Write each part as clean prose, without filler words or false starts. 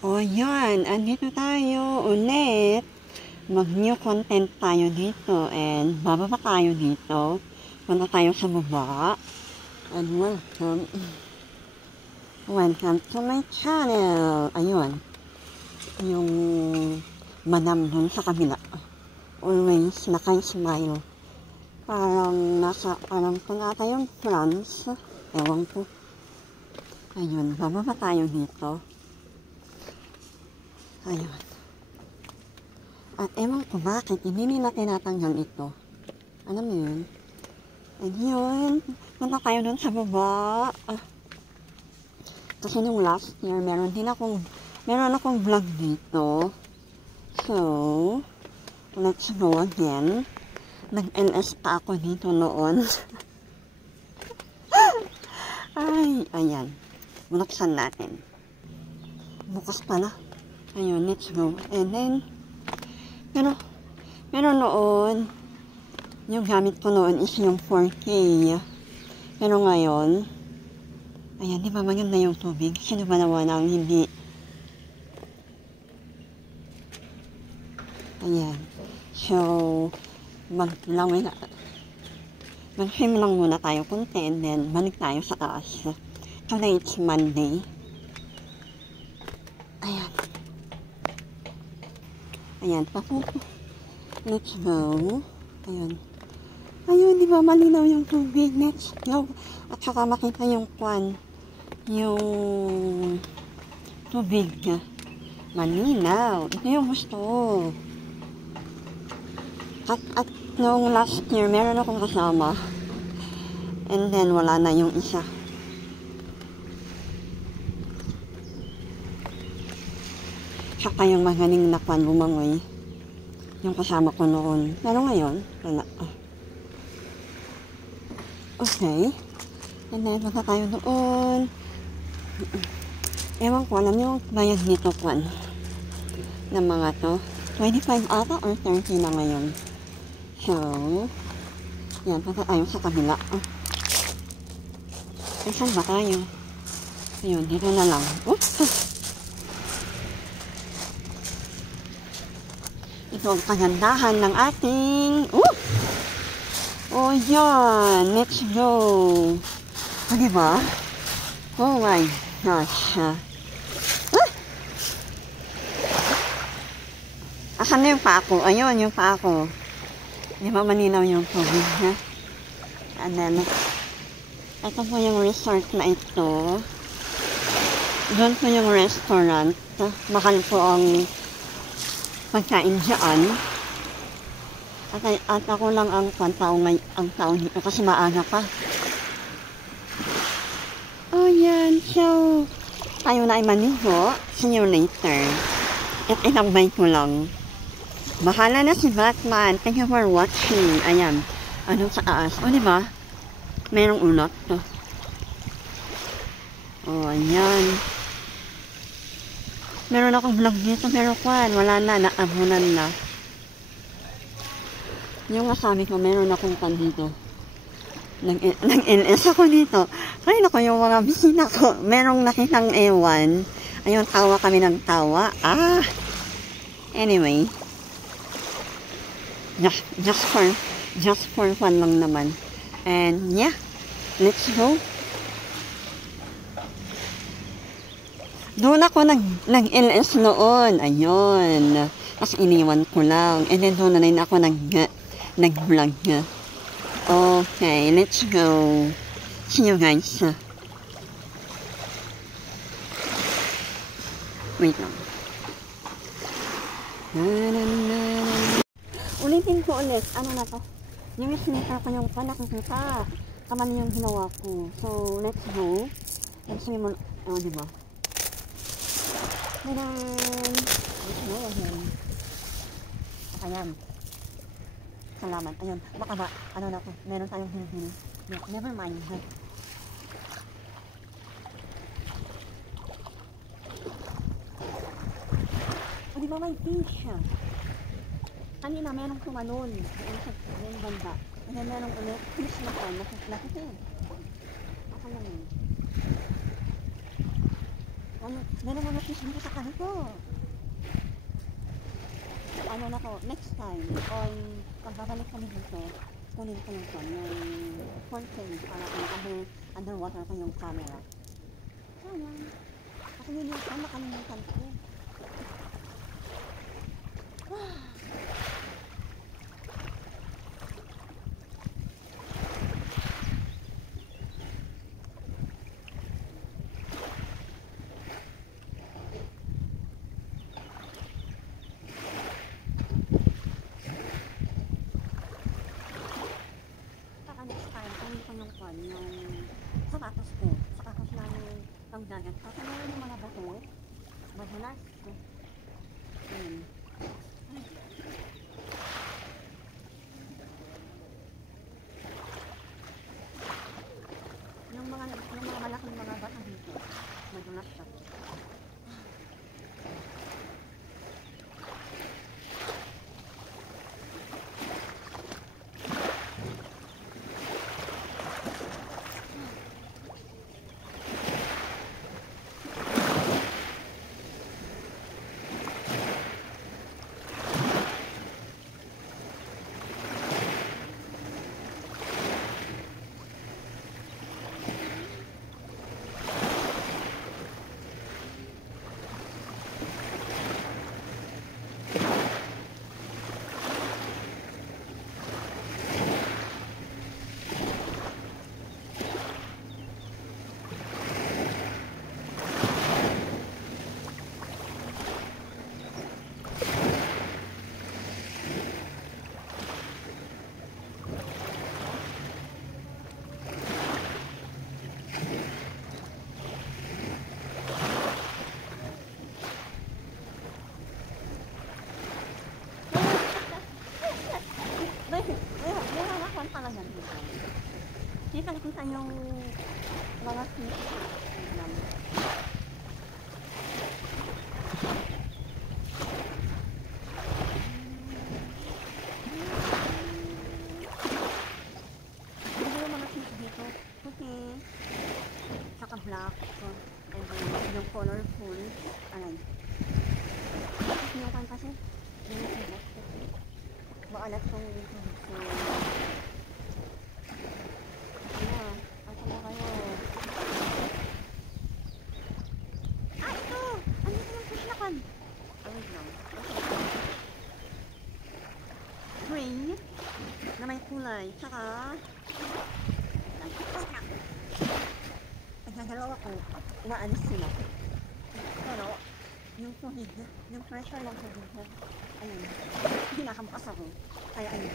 O yan, andito tayo ulit. Mag-new content tayo dito and bababa tayo dito. Punta tayo sa baba. And welcome to my channel. Ayun, yung madam dun sa kabila. Always naka-smile. Parang ata yung France. Ewan ko. Ayun, bababa tayo dito. Ayun. At ewan ko bakit, hindi nila tinatanggal ito. Alam mo yun? Ayun, punta tayo dun sa baba. Kasi nung last year, meron akong vlog dito. So, let's go again. Nag-LS pa ako dito noon. Ay, ayan. Bulaksan natin. Bukas pala. Ayun, let's go. And then, pero noon, yung gamit ko noon is yung 4K. Pero ngayon, ayan, di ba maganda yung tubig? Sino ba naman ang hindi? Ayan. So, mag-swim lang muna tayo kunti and then balik tayo sa taas. Today it's Monday. Ayan. Ayan, let's go. Ayun. Ayun, di ba malinaw yung tubig? Let's go. At saka makita yung yung tubig. Malinaw. Ito yung gusto. At noong last year, meron akong kasama. And then, wala na yung isa. Saka yung magaling na lumangoy. Yung kasama ko noon. Pero ngayon, wala. Okay. And then, punta tayo doon. Ewan ko, alam niyo, bayad nito ng mga to. 25 ata or 30 na ngayon. So, yan, punta tayo sa kabila. Saan ba tayo? Ayun, dito na lang. Oops! Ito ang kagandahan ng ating... Oh, yan! Let's go! O, diba? Oh my gosh! Asan na yung paa ko? Ayun, yung paa ko. Di ba malinaw yung tubig, ha? And then, ito po yung resort na ito. Doon po yung restaurant. Mahal po ang pagkain dyan. At ako lang ang tao dito kasi maaga pa. Oh, yan. So, tayo na ay manigo. See you later. At itambay ko lang. Bahala na si Batman. Thank you for watching. Ayan. Ano sa taas? O, diba? Merong ulot to. O, ayan. Meron akong vlog dito, pero wala na, naabunan na. Yung masabi ko, meron akong dito. Nag-LS ako dito. Ay, naku, yung mga bisita ko, merong nakitang ewan. Ayun, tawa kami ng tawa. Anyway. Just for fun lang naman. And yeah, let's go. Doon ako nag-LS noon. Ayun. Tapos iniwan ko lang. And then doon na rin ako nag-vlog. Okay, let's go. See you guys. Wait lang. Ulitin ko ulit. Ano na to? Yung sneaker ko yung nakikita. Kaman yung ginawa ko. So, let's go. Let's see mo. Oh, diba? Tadaan! Let's go again. Ayan. Salamat. Ayun. Baka ba, ano na to? Meron tayong hill. Never mind. O, di ba may fish? Kanina, merong tumalon. Yung banda. And then, merong ulit. Fish na pa. Nakita yun. Baka lang yun. O, Meron mga fish dito sa kanto. Ano na ko, next time, on pagbabalik kami dito, kunin ko yung phone, yung content, para kung underwater ko yung camera. Sayang. Kasi yun yung phone, nakalimutan ko. Yung sapatos ko, sapatos namin pang dagat. Kasi meron yung mga bato, madulas. Ayun. Yung mga malaking mga bato dito, madulas siya. Talaga dito. Dito nakita yung mga fish. Dito yung mga fish dito. Puti, saka black, and then yung colorful. Ayan. Sinyakan kasi. Maalat kong dito. Gray na may kulay, tsaka nagdadalaw ako, umaalis sila. Pero yung tubig, yung pressure ng tubig, ayun, hinakabukas ako. Kaya ayun.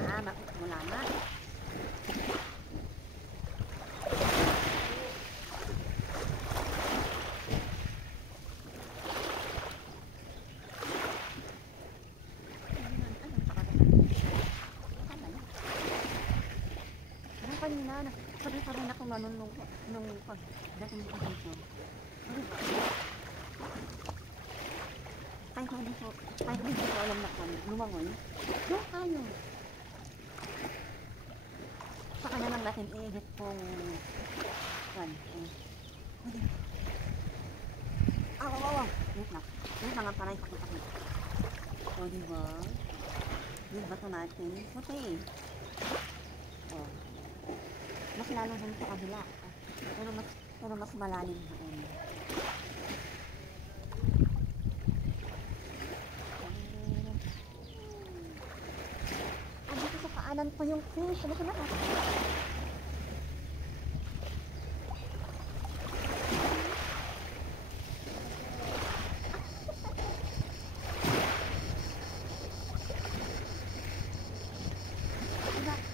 Bakit wala na? Kanina, sabi-sabi na kung ano nung pagdating ko dito. Ano ba? Kahit hindi ko alam na kami, lumangoy. Doon tayo. Sa kanya lang natin i-edit kung wait na. Wait na nga para ipakita. O, diba? Yung bato natin. Okay. O. Mas lalo dun sa kabila. Pero mas malalim doon. Dito sa paanan ko yung fish. Ano sila?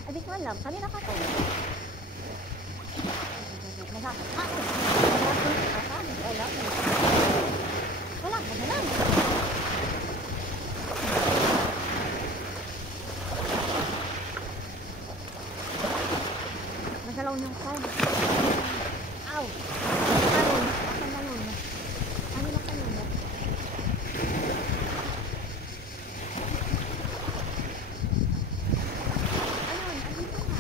Hindi ko alam. Kanina ka to. Wala, magalang. Nagalaw yung phone. Ow! Talon. Asan na yun? Ano na kanina? Ayun, andito na.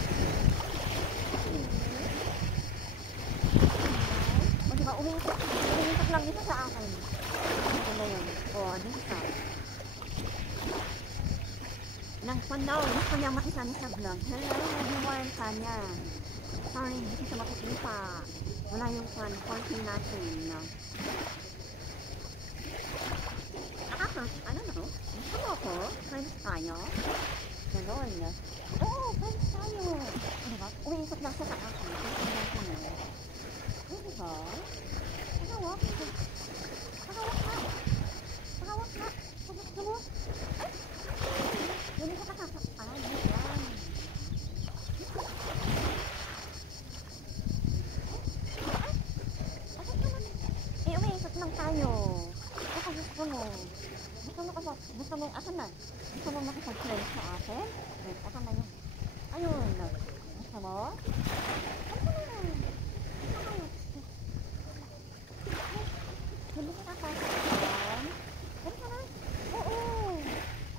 Kung daw, gusto niya makisali sa vlog. Hello, everyone, kanya. Sorry, hindi siya makikita. Wala yung konti natin. Ano na to? Gusto mo ako? Friends tayo? Ganon. Oo, friends tayo. Ano ba? Umiikot lang sa taas. Ano ba? Pagawak. Pagawak na. Pagawak na. Gusto mo? Ay! Hindi ka kakasaktan. Yan. Ay! Umiikot lang tayo. Baka gusto mo. Gusto mo, asan na? Gusto mo makipag-friend sa akin? Asan na yun? Ayun. Gusto mo? Hindi ka kakasaktan. Ano ka na? Oo.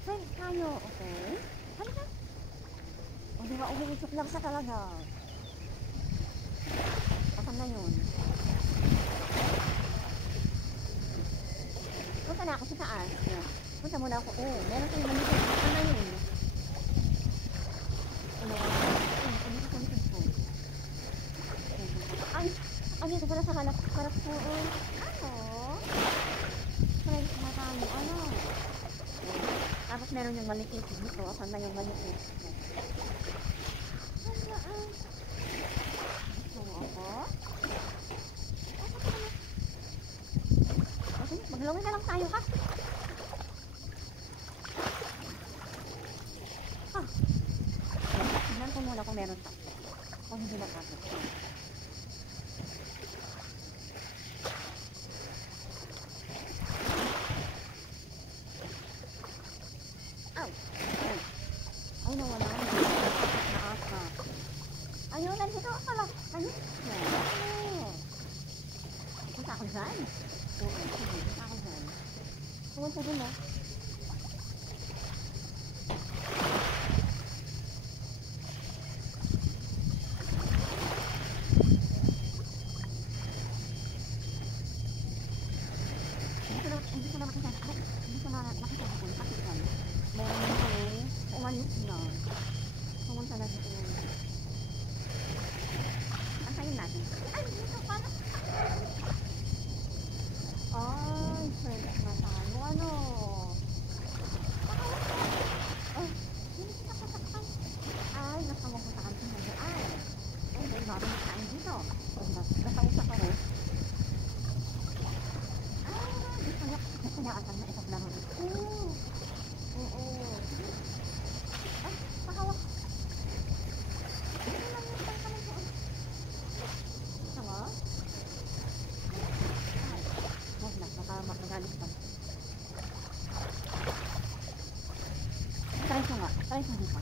Friends tayo, okay? Ano ka? O di ba, umiikot lang sa talaga. Asan na yun? Punta na ako sa taas. Punta muna ako. Oh, meron kayong malikot. Asan na yun? Ano ka? Ano ka sa likod ko? Ay! Dito pala sa harap ko. Ano? Friends na tayo. Ano? Tapos meron yung maliit dito. Asan na yung maliit? Gusto mo ako? Okay, maglawin na lang tayo ha. Tignan ko muna kung meron pa. Kung hindi na kapit. Ay, nawala na. Naaka. Ayun, nandito ako lang. Ayun. Punta ako dyan. Oo, sige. Punta ako dyan. Pumunta dun o. Hindi ko na makita. Hindi ko na makita kung bakit yan. Meron na kami. Umalis na. Pumunta na dito. Antayin natin. Ay, dito para. Ay, friends na tayo. Ano? Ay, hindi kita kasaktan. Ay, nasa mo ko sa kantin na dyan. Ay, may bago na tayo dito. Nasa-usap ako. Gusto niya asan na isang laro. Oo. Ay, pakawak. Ito lang yung pangkalan doon. Sama? Huwag na, baka makagalit pa. Try ko nga. Try ko dito.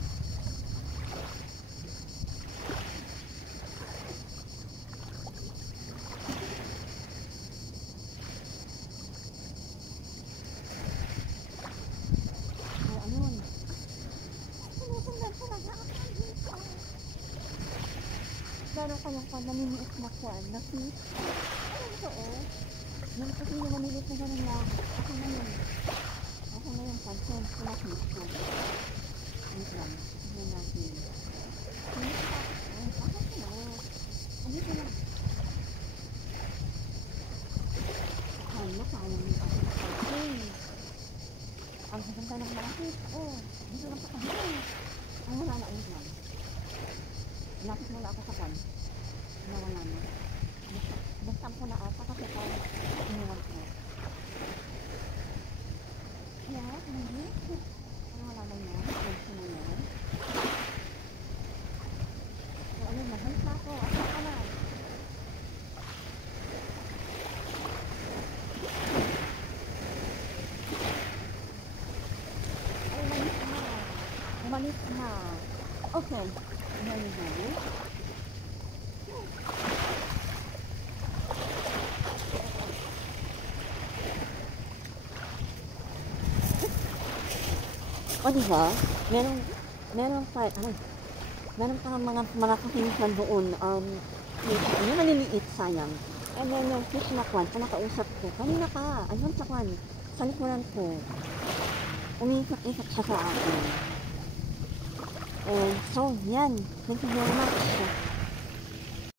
Meron kayong namimiit na kwan na fish. Ano ito oh? Yung kasi yung namimiit na gano'n na ako na yun. Ako na yung content ko na fish ko. Wait lang. Tignan natin. Ano ito pa? Ay, bakit ko na? Ano ito na? Hala, sayang yung kasi na content. Ang gaganda ng mga fish. Oh, dito lang pa kami. Ay, wala na ulit lang. Lapit muna ako sa kan. Nawala na. Bastang ko na ata kasi ito iniwan ko. Yeah, hindi. Nawala na yan. Pwede na yan. So, ayun, mahal na ako. Asa ka na? Ay, umalis na. Umalis na. Okay. There you go. O diba? Meron pa, meron pa mga kahinsan doon, yung maliliit, sayang. And then yung fish na kwan, nakausap ko, kanina ka, ayun sa kwan, sa likuran ko, umiikot-ikot siya sa akin. And so, yan. Thank you very much.